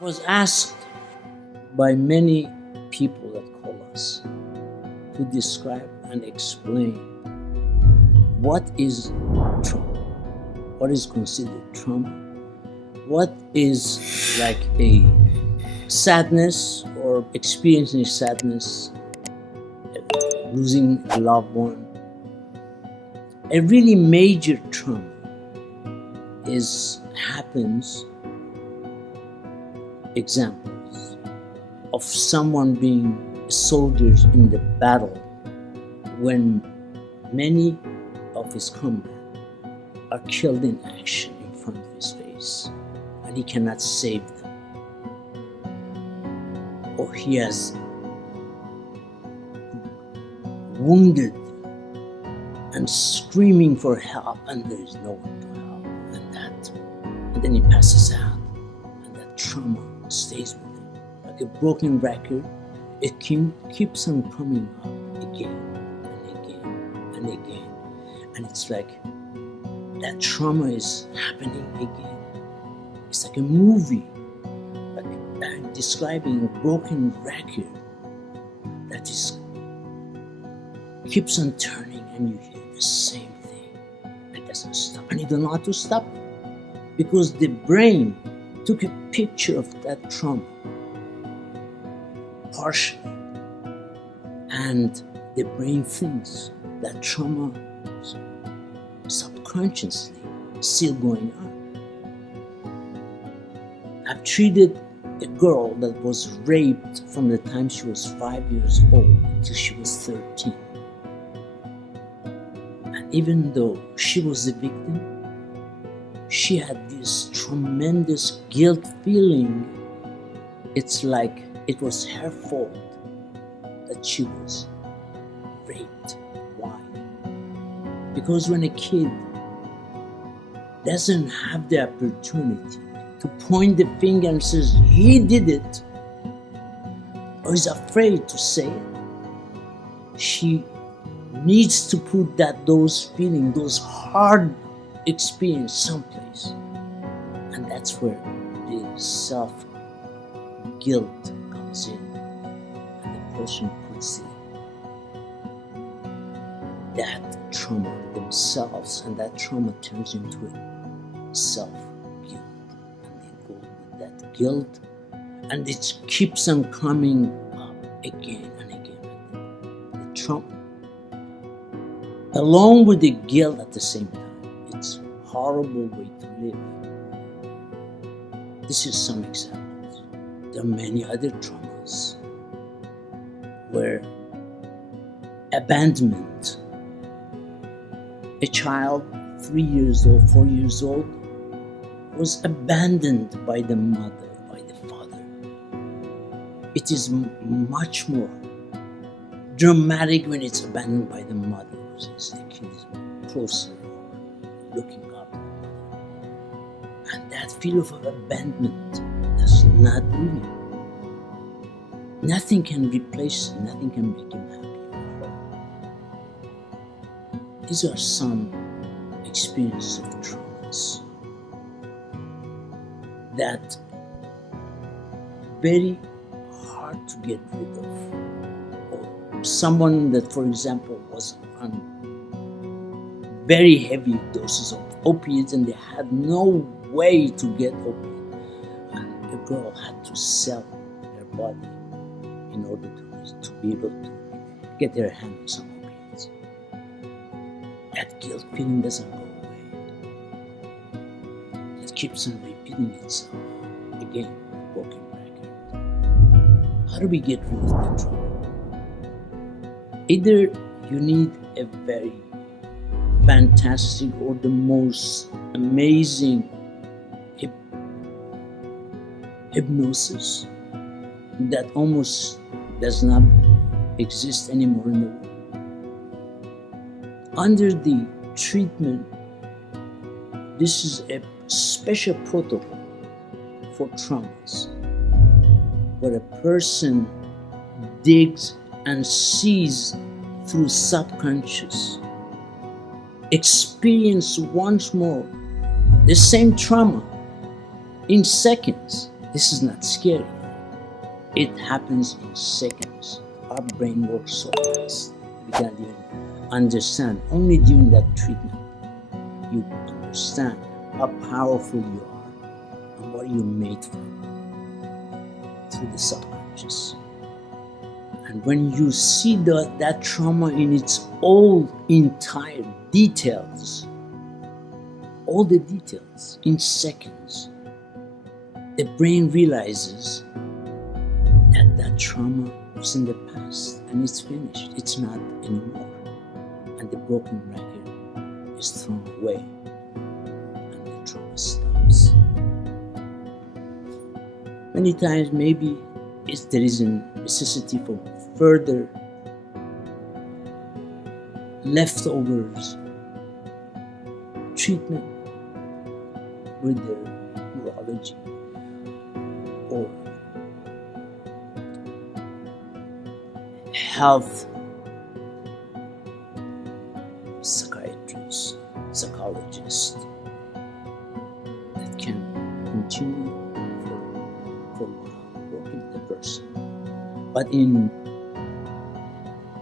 I was asked by many people that call us to describe and explain what is trauma, what is considered trauma, what is like a sadness or experiencing sadness, losing a loved one. A really major trauma happens, examples of someone being soldiers in the battle when many of his comrades are killed in action in front of his face and he cannot save them, or he has wounded and screaming for help and there is no one to help, and then he passes out, and that trauma stays with him like a broken record. It keeps on coming up again and again and again, and it's like that trauma is happening again. It's like a movie, like I'm describing a broken record that keeps on turning, and you hear the same thing. It doesn't stop, and you don't know how to stop it because the brain took a picture of that trauma partially, and the brain thinks that trauma is subconsciously still going on. I've treated a girl that was raped from the time she was 5 years old till she was 13. And even though she was the victim, she had this tremendous guilt feeling. It's like it was her fault that she was raped. Why? Because when a kid doesn't have the opportunity to point the finger and says he did it, or is afraid to say it, she needs to put those feelings, those hard experience someplace, and that's where the self-guilt comes in, and the person puts that trauma themselves, and that trauma turns into a self-guilt, and they go with that guilt, and it keeps on coming up again and again. The trauma, along with the guilt at the same time, it's a horrible way to live. This is some examples. There are many other traumas where abandonment, a child 3 years old, 4 years old, was abandoned by the mother, by the father. It is much more dramatic when it's abandoned by the mother, because the kid is closer, looking up, and that feel of abandonment does not leave him. Nothing can replace it, nothing can make him happy. These are some experiences of traumas that very hard to get rid of. Or someone that, for example, was on very heavy doses of opiates and they had no way to get opiate, and the girl had to sell her body in order to be able to get her hands on opiates. That guilt feeling doesn't go away. It keeps on repeating itself again, broken record. How do we get rid of the trauma? Either you need a very fantastic or the most amazing hypnosis that almost does not exist anymore in the world. Under the treatment, this is a special protocol for traumas, where a person digs and sees through subconscious, experience once more the same trauma in seconds, the This is not scary. It happens in seconds. Our brain works so fast. We can't even understand. Only during that treatment you understand how powerful you are and what you're made for through the subconscious. And when you see that trauma in its all entire details, all the details in seconds, the brain realizes that that trauma was in the past and it's finished. It's not anymore. And the broken record is thrown away and the trauma stops. Many times maybe there is a necessity for further leftovers treatment with their neurology or health psychiatrist, psychologist that can continue for a while working with the person. But in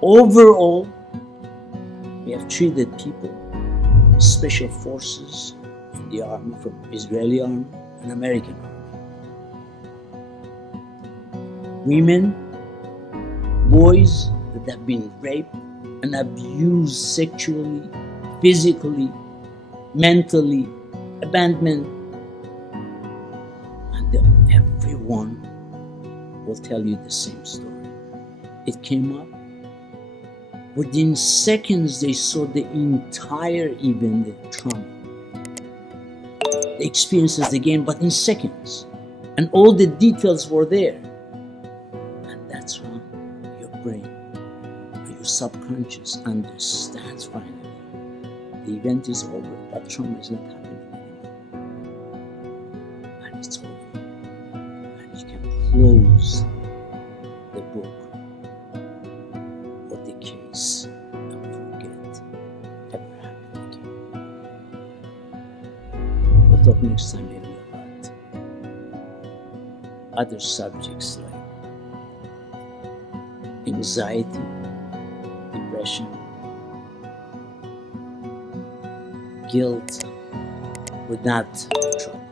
overall, we have treated people, special forces in the army, from Israeli army and American army. Women, boys that have been raped and abused sexually, physically, mentally, abandonment, and everyone will tell you the same story. It came up. Within seconds, they saw the entire event, the trauma, the experiences again, but in seconds. And all the details were there. And that's when your brain, your subconscious understands finally. The event is over. That trauma is not happening anymore. And it's over. And you can close the book or the case and forget ever happened again. We'll talk next time maybe about other subjects like anxiety, depression, guilt without trauma.